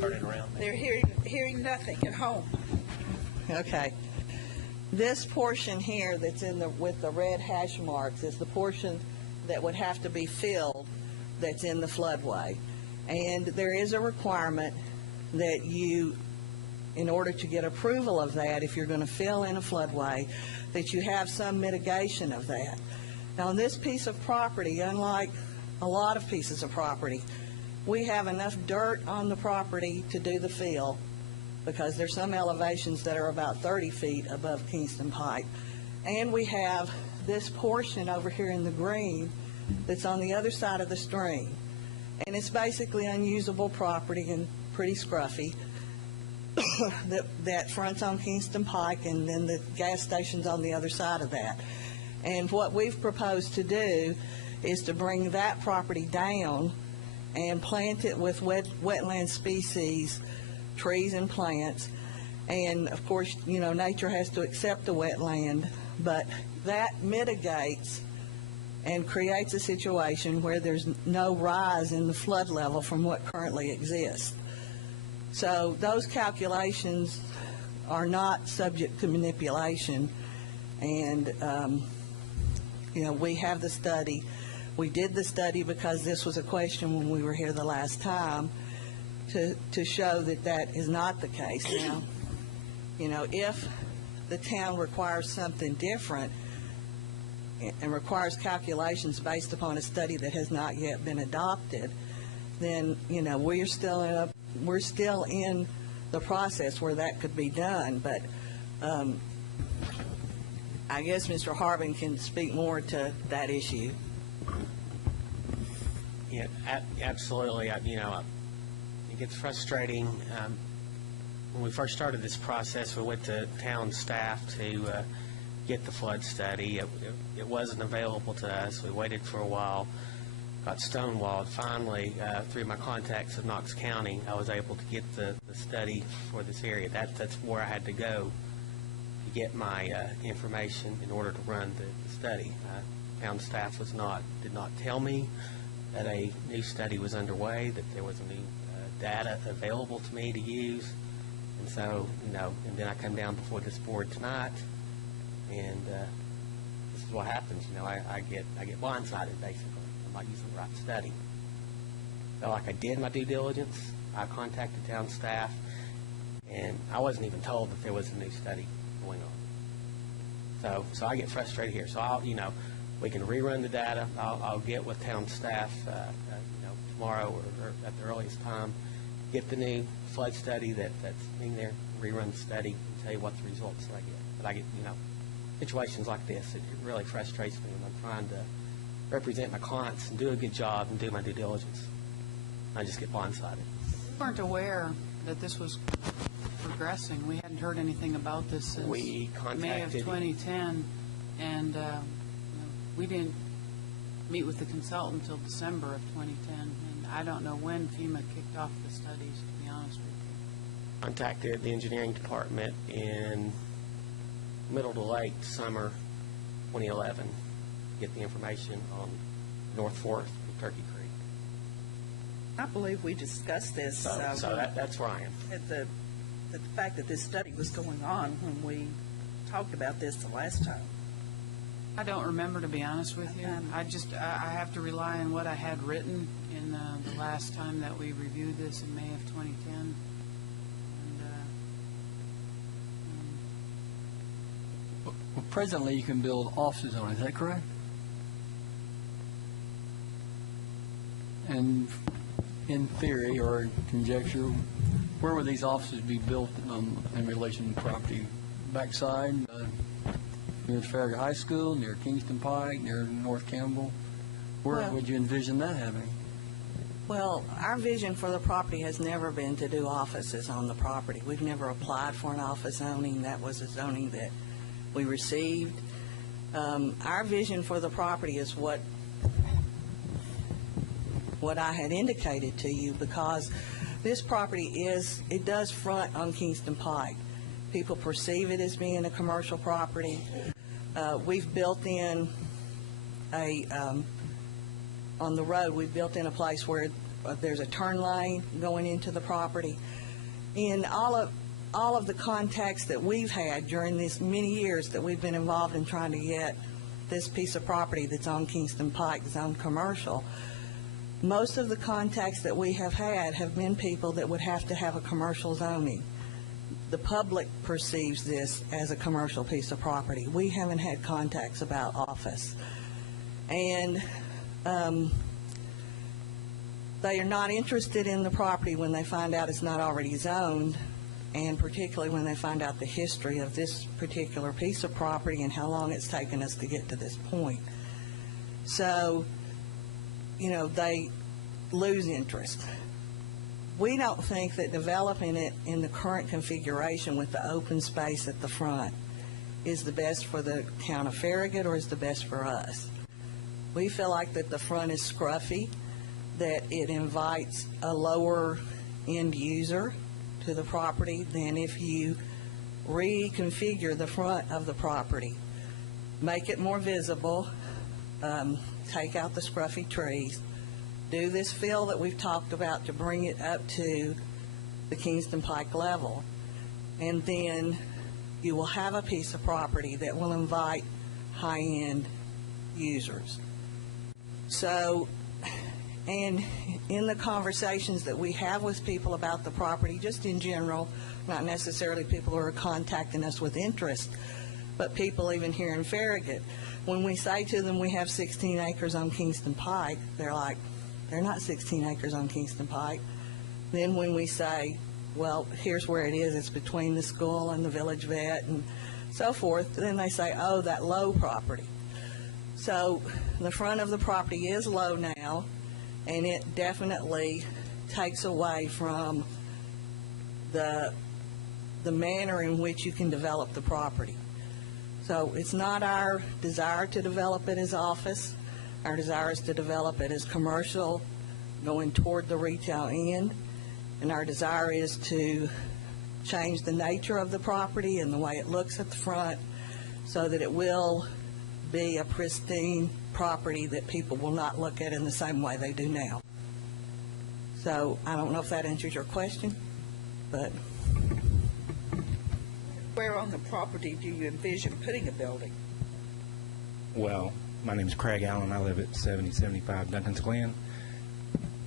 Turning around. They're hearing nothing at home. Okay. This portion here that's with the red hash marks is the portion that would have to be filled that's in the floodway. And there is a requirement that you, in order to get approval of that, if you're going to fill in a floodway, that you have some mitigation of that. Now, on this piece of property, unlike a lot of pieces of property, we have enough dirt on the property to do the fill, because there's some elevations that are about 30 feet above Kingston Pike. And we have this portion over here in the green that's on the other side of the stream. And it's basically unusable property and pretty scruffy that fronts on Kingston Pike, and then the gas station's on the other side of that. And what we've proposed to do is to bring that property down and plant it with wetland species, trees and plants. And of course, you know, nature has to accept the wetland, but that mitigates and creates a situation where there's no rise in the flood level from what currently exists. So those calculations are not subject to manipulation. And, you know, we have the study. We did the study because this was a question when we were here the last time, to show that that is not the case. Now, you know, if the town requires something different and requires calculations based upon a study that has not yet been adopted, then, you know, we're still in the process where that could be done. But I guess Mr. Harbin can speak more to that issue. Yeah, absolutely. You know, it gets frustrating. When we first started this process, we went to town staff to get the flood study. It wasn't available to us. We waited for a while, got stonewalled. Finally, through my contacts in Knox County, I was able to get the study for this area. That's where I had to go to get my information in order to run the study. Town staff did not tell me that a new study was underway, that there was a new data available to me to use. And so, you know, and then I come down before this board tonight, and this is what happens. You know, I get blindsided, basically. I'm not using the right study. Felt like I did my due diligence. I contacted town staff, and I wasn't even told that there was a new study going on. So I get frustrated here. So you know, we can rerun the data. I'll get with town staff, you know, tomorrow or at the earliest time, get the new flood study that's in there, rerun the study, and tell you what the results that I get. But I get, you know, situations like this, it really frustrates me when I'm trying to represent my clients and do a good job and do my due diligence. I just get blindsided. We weren't aware that this was progressing. We hadn't heard anything about this since May of 2010, and we didn't meet with the consultant until December of 2010, and I don't know when FEMA kicked off the studies, to be honest with you. Contacted the engineering department in middle to late summer 2011 to get the information on North Fork and Turkey Creek. I believe we discussed this. So that's where I am. At the fact that this study was going on when we talked about this the last time. I don't remember, to be honest with you. I have to rely on what I had written in the last time that we reviewed this in May of 2010. And, well, presently you can build offices on it, is that correct? And in theory or conjecture, where would these offices be built in relation to property? Backside, near Farragut High School, near Kingston Pike, near North Campbell? Where would you envision that having? Well, our vision for the property has never been to do offices on the property. We've never applied for an office zoning. That was a zoning that we received. Our vision for the property is what I had indicated to you, because this property does front on Kingston Pike. People perceive it as being a commercial property. We've built in on the road, we've built in a place where there's a turn lane going into the property. In all of the contacts that we've had during these many years that we've been involved in trying to get this piece of property that's on Kingston Pike zoned commercial, most of the contacts that we have had have been people that would have to have a commercial zoning. The public perceives this as a commercial piece of property. We haven't had contacts about office. And they are not interested in the property when they find out it's not already zoned, and particularly when they find out the history of this particular piece of property and how long it's taken us to get to this point. So, you know, they lose interest. We don't think that developing it in the current configuration with the open space at the front is the best for the town of Farragut or is the best for us. We feel like that the front is scruffy, that it invites a lower end user to the property than if you reconfigure the front of the property, make it more visible, take out the scruffy trees, do this fill that we've talked about to bring it up to the Kingston Pike level, and then you will have a piece of property that will invite high-end users. So, and in the conversations that we have with people about the property, just in general, not necessarily people who are contacting us with interest, but people even here in Farragut, when we say to them we have 16 acres on Kingston Pike, they're like, they're not 16 acres on Kingston Pike. Then when we say, well, here's where it is, it's between the school and the village vet and so forth, then they say, oh, that low property. So the front of the property is low now, and it definitely takes away from the manner in which you can develop the property. So it's not our desire to develop it as office. Our desire is to develop it as commercial, going toward the retail end, and our desire is to change the nature of the property and the way it looks at the front so that it will be a pristine property that people will not look at in the same way they do now. So I don't know if that answers your question, but Where on the property do you envision putting a building? Well, my name is Craig Allen. I live at 7075 Duncan's Glen.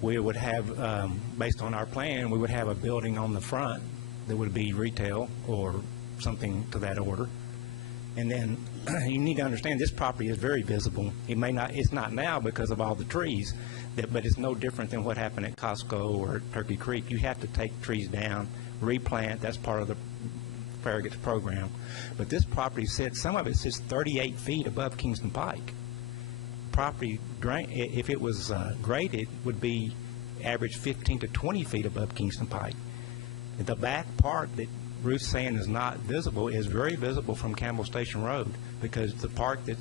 We would have, based on our plan, we would have a building on the front that would be retail or something to that order. And then you need to understand this property is very visible. It may not, it's not now because of all the trees, but it's no different than what happened at Costco or Turkey Creek. You have to take trees down, replant. That's part of the Farragut's program. But this property sits, some of it sits 38 feet above Kingston Pike. Property, if it was graded, would be average 15 to 20 feet above Kingston Pike. The back part that Ruth's saying is not visible is very visible from Campbell Station Road, because the property,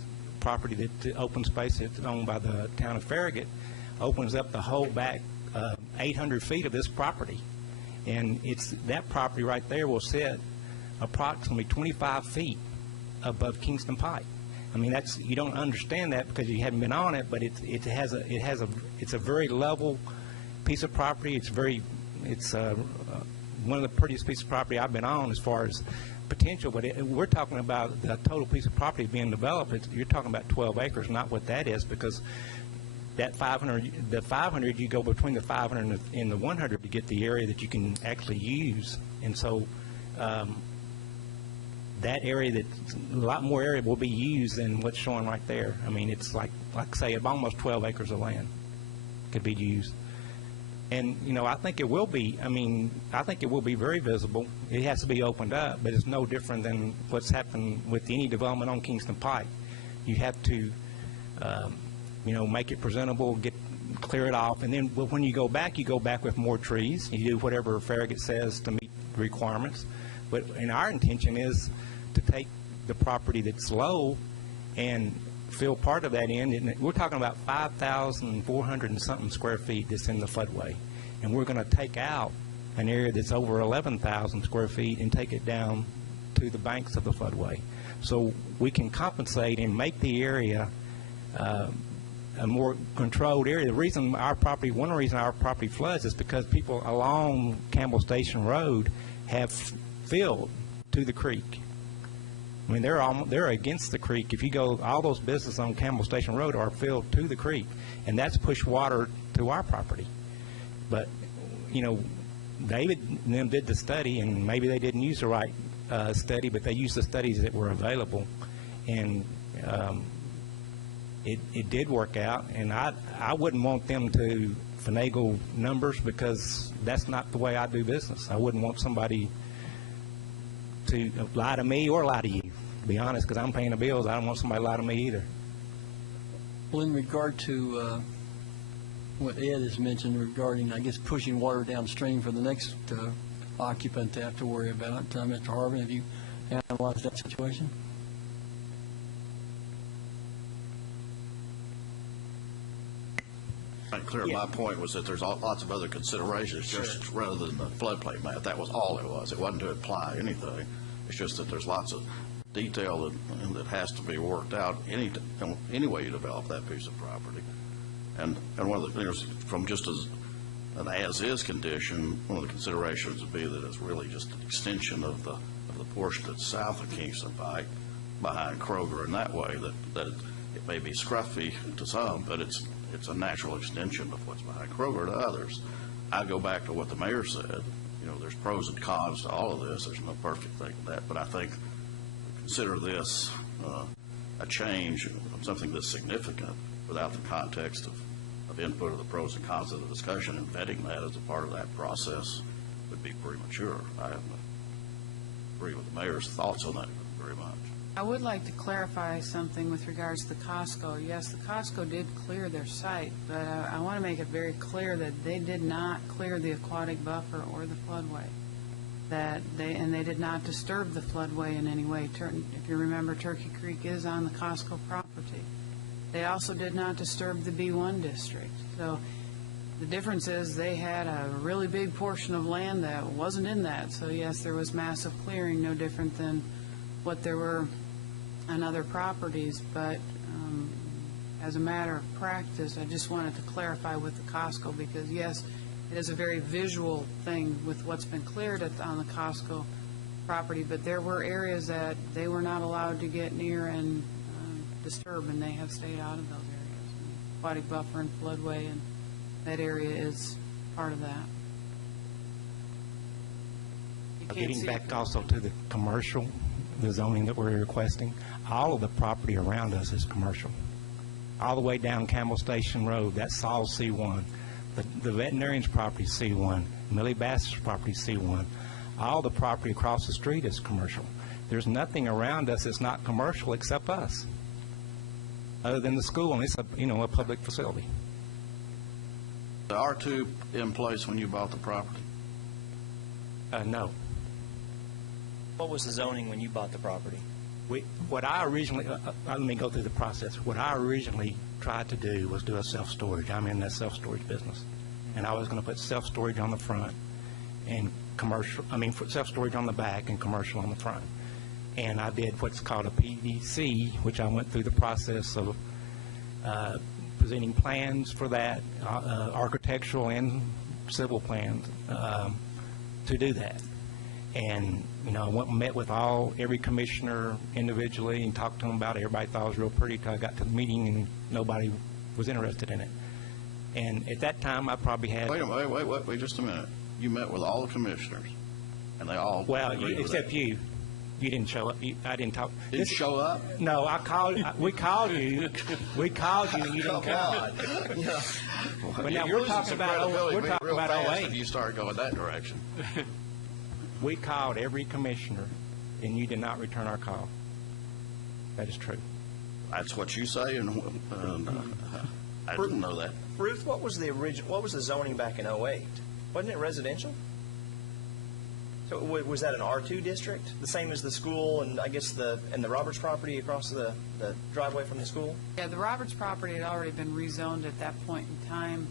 the open space that's owned by the town of Farragut opens up the whole back 800 feet of this property. And that property right there will sit approximately 25 feet above Kingston Pike. I mean, you don't understand that because you haven't been on it, but it's a very level piece of property. It's one of the prettiest pieces of property I've been on as far as potential. But we're talking about the total piece of property being developed. You're talking about 12 acres, not what that is, because that 500, you go between the 500 and the 100 to get the area that you can actually use. And so that area, a lot more area will be used than what's showing right there. I mean, it's like say, almost 12 acres of land could be used. And, you know, I think it will be, I think it will be very visible. It has to be opened up, but it's no different than what's happened with any development on Kingston Pike. You have to, make it presentable, clear it off, and then when you go back with more trees. You do whatever Farragut says to meet the requirements. But our intention is to take the property that's low and fill part of that in. And we're talking about 5,400 and something square feet that's in the floodway. And we're going to take out an area that's over 11,000 square feet and take it down to the banks of the floodway. So we can compensate and make the area a more controlled area. The reason our property, one reason our property floods is because people along Campbell Station Road have filled to the creek. I mean, they're against the creek. If you go, all those businesses on Campbell Station Road are filled to the creek, and that's pushed water to our property. But, you know, David and them did the study, and maybe they didn't use the right study, but they used the studies that were available, and it did work out. And I wouldn't want them to finagle numbers, because that's not the way I do business. I wouldn't want somebody to lie to me or lie to you, to be honest, because I'm paying the bills. I don't want somebody to lie to me either. Well, in regard to what Ed has mentioned regarding, I guess, pushing water downstream for the next occupant to have to worry about, Mr. Harvin, have you analyzed that situation? Clear. My point was that there's lots of other considerations, just rather than the floodplain map. That was all it was. It wasn't to imply anything. It's just that there's lots of detail that has to be worked out any way you develop that piece of property. And one of the things, from just an as-is condition, one of the considerations would be that it's really just an extension of the portion that's south of Kingston Pike behind Kroger in that way, that it may be scruffy to some, but it's a natural extension of what's behind Kroger to others. I go back to what the mayor said. You know, there's pros and cons to all of this. There's no perfect thing to that, but I think consider this a change of something that's significant without the context of input of the pros and cons of the discussion, and vetting that as a part of that process would be premature. I agree with the mayor's thoughts on that very much. I would like to clarify something with regards to the Costco. Yes, the Costco did clear their site, but I want to make it very clear that they did not clear the aquatic buffer or the floodway. And they did not disturb the floodway in any way. If you remember, Turkey Creek is on the Costco property. They also did not disturb the B1 district. So the difference is they had a really big portion of land that wasn't in that. So yes, there was massive clearing, no different than what there were on other properties. But as a matter of practice, I just wanted to clarify with the Costco, because yes, it is a very visual thing with what's been cleared on the Costco property, but there were areas that they were not allowed to get near and disturb, and they have stayed out of those areas. Aquatic buffer and floodway, and that area is part of that. You can't Getting see back it. also to the commercial, the zoning that we're requesting, all of the property around us is commercial. All the way down Campbell Station Road, that's all C1. The veterinarian's property is C1. Millie Bass's property is C1. All the property across the street is commercial. There's nothing around us that's not commercial except us, other than the school, and it's a public facility. The R2 in place when you bought the property? No. What was the zoning when you bought the property? What I originally, let me go through the process. What I originally tried to do was do a self-storage. I'm in that self-storage business. And I was going to put self-storage on the front and self-storage on the back and commercial on the front. And I did what's called a PVC, which I went through the process of presenting plans for that, architectural and civil plans to do that. And, I went and met with every commissioner individually and talked to them about it. Everybody thought it was real pretty until I got to the meeting and nobody was interested in it. And at that time, I probably had... Wait just a minute. You met with all the commissioners, and they all... Well, agreed with except that. you. You didn't show up. I didn't talk. Didn't show up? No, I called. We called you. We called you, and you didn't come. But now You're we're losing talking some about credibility we're talking real about fast 08. if you start going that direction. We called every commissioner, and you did not return our call. That is true. That's what you say, and I didn't know that. Ruth, what was the zoning back in 08? Wasn't it residential? So was that an R2 district, the same as the school and I guess the Roberts property across the driveway from the school? Yeah, the Roberts property had already been rezoned at that point in time.